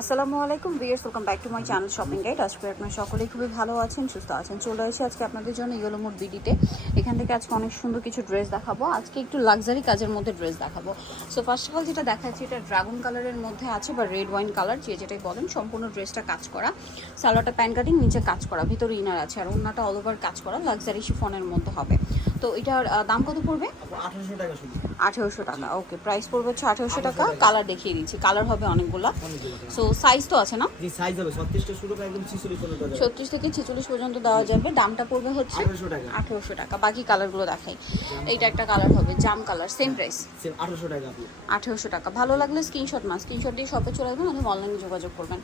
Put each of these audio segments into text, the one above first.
আসসালামু আলাইকুম viewers welcome back to my channel shopping guide. আজকে আপনারা সকলেই খুবই ভালো আছেন, সুস্থ আছেন। চলে এসেছি আজকে আপনাদের জন্য ইয়েলো মোড বিডিতে। এখান থেকে আজকে অনেক সুন্দর কিছু ড্রেস দেখাবো। আজকে একটু লাক্সারি কাজের মধ্যে ড্রেস দেখাবো। সো ফার্স্ট অফ অল যেটা দেখাচ্ছি, এটা ড্রাগন কালারের মধ্যে আছে বা রেড ওয়াইন কালার, যে যেটাই বলেন, সম্পূর্ণ ড্রেসটা কাজ করা। সালোয়ারটা প্যান কাটিং, নিচে কাজ করা, ভিতরে ইনার আছে, আর অন্যটা অল ওভার কাজ করা, লাক্সারি শিফনের মধ্যে হবে। তো এটার দাম কত পড়বে? আঠারোশো টাকা আঠেরোশো টাকা ওকে প্রাইস পড়বে হচ্ছে আঠেরোশো টাকা। কালার দেখিয়ে দিচ্ছি কালার হবে অনেকগুলা। সো সাইজ তো আছে না? ছত্রিশ থেকে ছেচল্লিশ পর্যন্ত দেওয়া যাবে। দামটা পড়বে হচ্ছে আঠারোশো টাকা। বাকি কালারগুলো দেখাই। এইটা একটা কালার হবে জাম কালার সেম প্রাইস আঠারোশো টাকা আপনি। আঠেরোশো টাকা। ভালো লাগলে স্ক্রিনশট না স্ক্রিনশট দিয়ে শপে চলে আসবেন অথবা অনলাইনে যোগাযোগ করবেন।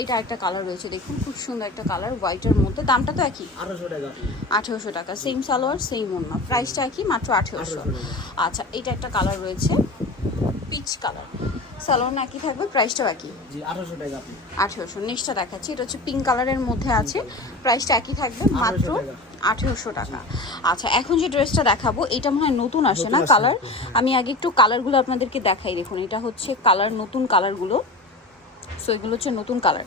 এইটা একটা কালার রয়েছে দেখুন খুব সুন্দর একটা কালার হোয়াইটের মধ্যে। দামটা তো একই। আঠারোশো টাকা আপনি। আঠেরোশো টাকা। সেম সালোয়ার সেম অন্য প্রাইসটা একই মাত্র আঠেরোশো। আচ্ছা এটা একটা কালার রয়েছে পিচ কালার সালোয়ার না একই থাকবে প্রাইসটাও একই। আঠারোশো নেক্সটটা দেখাচ্ছি। এটা হচ্ছে পিঙ্ক কালারের মধ্যে আছে প্রাইসটা একই থাকবে মাত্র আঠেরোশো টাকা। আচ্ছা এখন যে ড্রেসটা দেখাবো এটা মনে হয় নতুন আসে না কালার আমি আগে একটু কালারগুলো আপনাদেরকে দেখাই দেখুন। এটা হচ্ছে কালার নতুন কালারগুলো সো এগুলো হচ্ছে নতুন কালার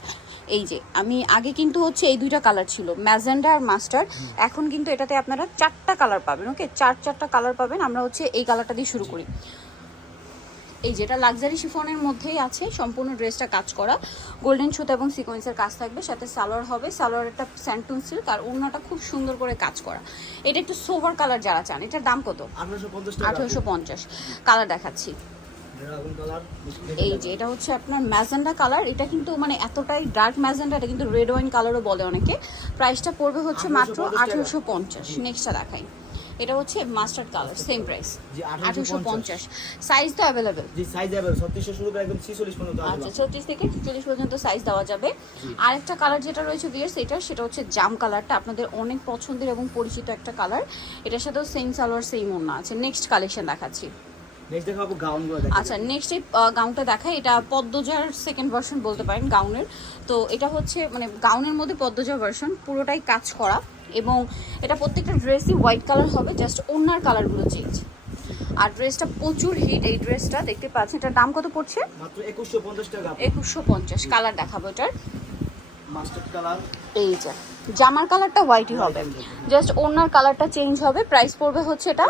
এই যে আমি আগে কিন্তু হচ্ছে এই দুইটা কালার ছিল ম্যাজেন্ডা আর মাস্টার এখন কিন্তু এটাতে আপনারা চারটা কালার পাবেন ওকে চার চারটা কালার পাবেন আমরা হচ্ছে এই কালারটা দিয়ে শুরু করি। এই যেটা লাক্সারি শিফনের মধ্যেই আছে সম্পূর্ণ ড্রেসটা কাজ করা। গোল্ডেন সুতা এবং সিকোয়েন্সের কাজ থাকবে সাথে সালোয়ার হবে। সালোয়ার একটা স্যান্টুন সিল্ক আর অন্যটা খুব সুন্দর করে কাজ করা। এটা একটু সোভার কালার যারা চান এটার দাম কত? আঠারোশো পঞ্চাশ আঠেরোশো পঞ্চাশ। কালার দেখাচ্ছি। এই যে এটা হচ্ছে আপনার ম্যাজেন্ডা কালার। এটা কিন্তু মানে এতটাই ডার্ক ম্যাজেন্ডা এটা কিন্তু রেড ওয়াইন কালারও বলে অনেকে। প্রাইসটা পড়বে হচ্ছে মাত্র 1850 আঠেরোশো পঞ্চাশ। নেক্সটটা দেখাই। এটা হচ্ছে মাস্টার্ড কালার সেম প্রাইস জি আঠেরোশো আঠারোশো পঞ্চাশ। সাইজ তো অ্যাভেলেবেল জি সাইজ হবে ছত্রিশটা শুরু করে একদম ছিচল্লিশ পর্যন্ত আচ্ছা আসবে ছত্রিশ থেকে চল্লিশ পর্যন্ত সাইজ দেওয়া যাবে। আর একটা কালার যেটা রয়েছে বিয়ার্স এটা সেটা হচ্ছে জাম কালারটা আপনাদের অনেক পছন্দের এবং পরিচিত একটা কালার এটার সাথেও সেম সালোয়ার সেম ওনা আছে। নেক্সট কালেকশন দেখাচ্ছি। আচ্ছা নেক্সট এই গাউনটা দেখাই। এটা পদ্মজার সেকেন্ড ভার্সন বলতে পারেন গাউনের তো এটা হচ্ছে মানে গাউনের মধ্যে পদ্মজা ভার্সন পুরোটাই কাজ করা। এবং এটা প্রত্যেকটা ড্রেসই হোয়াইট কালার হবে জাস্ট ওনার কালারগুলো চেঞ্জ আর ড্রেসটা প্রচুর হিট এই ড্রেসটা দেখতে পাচ্ছেন। এটার দাম কত পড়ছে? মাত্র একুশশো পঞ্চাশ টাকা। একুশশো পঞ্চাশ কালার দেখাবো এটার। মাস্টার্ড কালার এই যে জামার কালারটা হোয়াইটই হবে। জাস্ট ওনার কালারটা চেঞ্জ হবে। প্রাইস পড়বে হচ্ছে এটা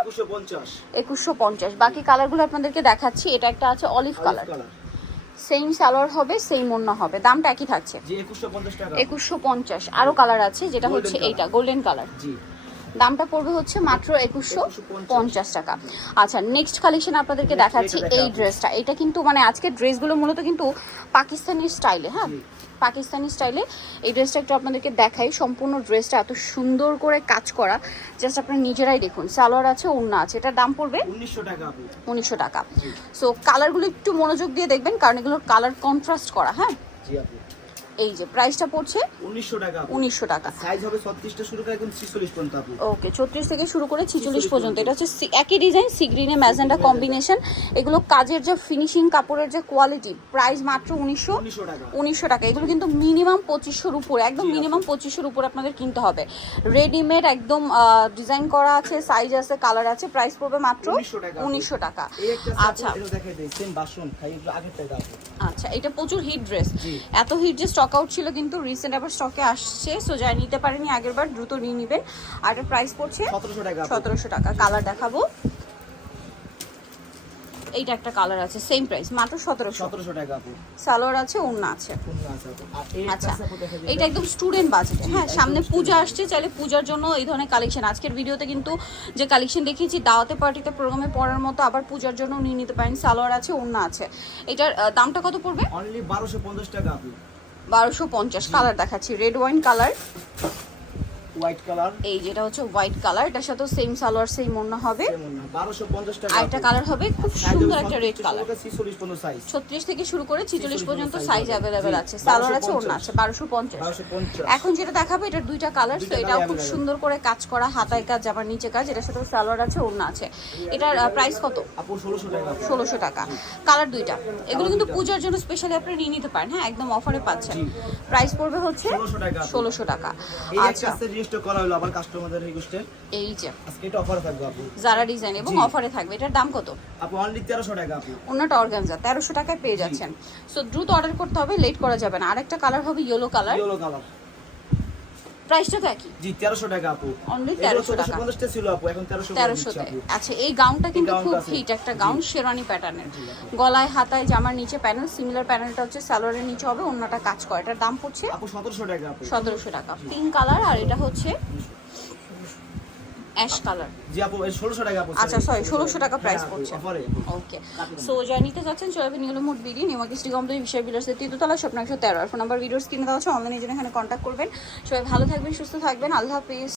একুশশো পঞ্চাশ। বাকি কালারগুলো আপনাদেরকে দেখাচ্ছি। এটা একটা আছে অলিভ কালার সেম সালোয়ার হবে সেম ওন্না হবে। দামটা একই থাকছে। একুশশো পঞ্চাশ আরও কালার আছে যেটা হচ্ছে এইটা গোল্ডেন কালার জি। দামটা পড়বে হচ্ছে মাত্র একুশশো পঞ্চাশ টাকা। আচ্ছা নেক্সট কালেকশন আপনাদেরকে দেখাচ্ছি এই ড্রেসটা এটা কিন্তু মানে আজকের ড্রেসগুলো মূলত কিন্তু পাকিস্তানি স্টাইলে হ্যাঁ? পাকিস্তানি স্টাইলে এই ড্রেসটা একটু আপনাদেরকে দেখাই। সম্পূর্ণ ড্রেসটা এত সুন্দর করে কাজ করা। জাস্ট আপনারা নিজেরাই দেখুন। সালোয়ার আছে ওড়না আছে। এটার দাম পড়বে উনিশশো টাকা উনিশশো টাকা। সো কালারগুলো একটু মনোযোগ দিয়ে দেখবেন কারণ এগুলোর কালার কন্ট্রাস্ট করা হ্যাঁ? এই যে প্রাইসটা পড়ছে উনিশশো টাকা। আপনি উনিশশো টাকা। সাইজ হবে ছত্রিশটা শুরু করে একদম ছিচল্লিশ পর্যন্ত আপনি। ওকে ছত্রিশ থেকে শুরু করে ছিচল্লিশ 46 পর্যন্ত। এটা হচ্ছে একই ডিজাইন সি গ্রিনে ম্যাজেন্ডা কম্বিনেশন এগুলো কাজের যে ফিনিশিং কাপড়ের যে কোয়ালিটি প্রাইস মাত্র উনিশশো উনিশশো টাকা। উনিশশো টাকা। এগুলো কিন্তু মিনিমাম পঁচিশশোর উপরে একদম মিনিমাম পঁচিশশোর উপরে আপনাদের কিনতে হবে। রেডিমেড একদম ডিজাইন করা আছে সাইজ আছে কালার আছে প্রাইস পড়বে মাত্র 1900 টাকা। উনিশশো টাকা। আচ্ছা। আচ্ছা এটা আচ্ছা প্রচুর হিট ড্রেস এত হিট যে স্টক আউট ছিল কিন্তু রিসেন্ট আবার স্টকে আসছে সো যাই নিতে পারেনি আগের বার দ্রুত নিয়ে নেবেন আর এটার প্রাইস পড়ছে সতেরোশো টাকা। সতেরোশো টাকা। কালার দেখাবো। এইটা একটা কালার আছে সেম প্রাইস মাত্র সতেরোশো। সতেরোশো টাকা সালোয়ার আছে ওড়না আছে। আচ্ছা এইটা একদম স্টুডেন্ট বাজেটে হ্যাঁ সামনে পূজা আসছে চাইলে পূজার জন্য এই ধরনের কালেকশন আজকের ভিডিওতে কিন্তু যে কালেকশন দেখিয়েছি দাওয়াতে পার্টিতে প্রোগ্রামে পড়ার মতো আবার পূজার জন্য নিয়ে নিতে পারেন। সালোয়ার আছে ওড়না আছে। এটার দামটা কত পড়বে? অনলি বারোশো পঞ্চাশ টাকা বারোশো পঞ্চাশ। কালার দেখাচ্ছি। Red wine colour white colour এই যেটা হচ্ছে হোয়াইট কালার এটার সাথে সেম সালোয়ার সেম ওড়না হবে। যেমন না বারোশো পঞ্চাশ টাকা আর একটা কালার হবে খুব সুন্দর একটা রেড কালার ছিচল্লিশ পর্যন্ত সাইজ ছত্রিশ থেকে শুরু করে ছিচল্লিশ 46 পর্যন্ত সাইজ। অ্যাভেলেবেল আছে। সালোয়ার আছে 1250 আছে বারোশো পঞ্চাশ। বারোশো পঞ্চাশ। এখন যেটা দেখাবো এটার দুইটা কালার তো এটাও খুব সুন্দর করে কাজ করা হাতায় কাজ আবার নিচে কাজ এটার সাথে সালোয়ার আছে ওড়না আছে। এটার প্রাইস কত? আপু ষোলোশো টাকা। কালার দুইটা। এগুলো কিন্তু পূজার জন্য স্পেশালি আপনি নিয়ে নিতে পারেন হ্যাঁ একদম অফারে পাচ্ছেন। প্রাইস পড়বে হচ্ছে 1600 টাকা আপু। ষোলোশো টাকা। আচ্ছা। রিস্টক করা হলো আবার কাস্টমারদের রিকোয়েস্টে এই যে। আজকে এটা অফারে থাকবে আপু। যারা ডিজাইন এবং অফারে থাকবে এটার দাম কত? আপু অনলি তেরোশো টাকা আপু। অন্যটা অর্গানজা তেরোশো টাকায় পেয়ে যাচ্ছেন। সো দ্রুত অর্ডার করতে হবে লেট করা যাবে না। আরেকটা কালার হবে ইয়েলো কালার ইয়েলো কালার প্রাইসটা তো একই। জি 1300 টাকা আপু। অনলি এগুলো 1300 টাকা। 1450 টা ছিল আপু এখন তেরোশো তেরোশোতে। আচ্ছা এই গাউনটা কিন্তু খুব হিট একটা গাউন শেরওয়ানি প্যাটার্নের গলায় হাতায় জামার নিচে প্যানেল সিমিলার প্যানেলটা হচ্ছে সালোয়ারের নিচে হবে অন্যটা কাজ করে। এটার দাম পড়ছে আপু সতেরোশো টাকা আপু। সতেরোশো টাকা। পিঙ্ক কালার আর এটা হচ্ছে অ্যাশ কালার। জি আপু 1600 টাকা আপু আচ্ছা সরি ষোলোশো টাকা প্রাইস পড়ছে। অফারে ওকে সো যা নিতে চাচ্ছেন চলে যাবেন নিগুলো মোট বিডি নিমাকিস্টি কোম্পানি বিষয় বিলাসের তৃতীয়তলা স্বপ্ন একশো তেরো। আর ফোন নাম্বার ভিডিওস কিনে দেওয়া আছে অনলাইনে জন্য এখানে কন্ট্যাক্ট করবেন। সবাই ভালো থাকবেন সুস্থ থাকবেন। আল্লাহ হাফিজ।